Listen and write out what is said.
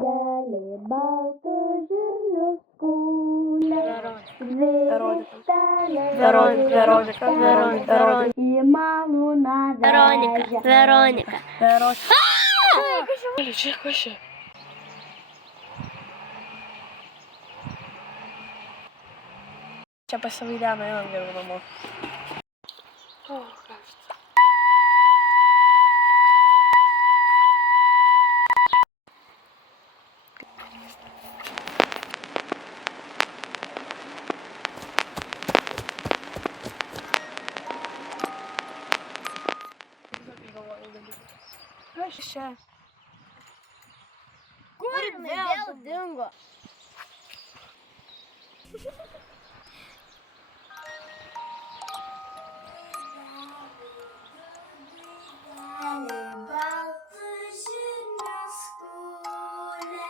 далі, балто жирну скуля. Вероніка. І малу надасть. Вероніка. Тихо ще. Ще посовідяно, я вам говорю. Ще. Куриный белый дынго. Балто жирна скуля.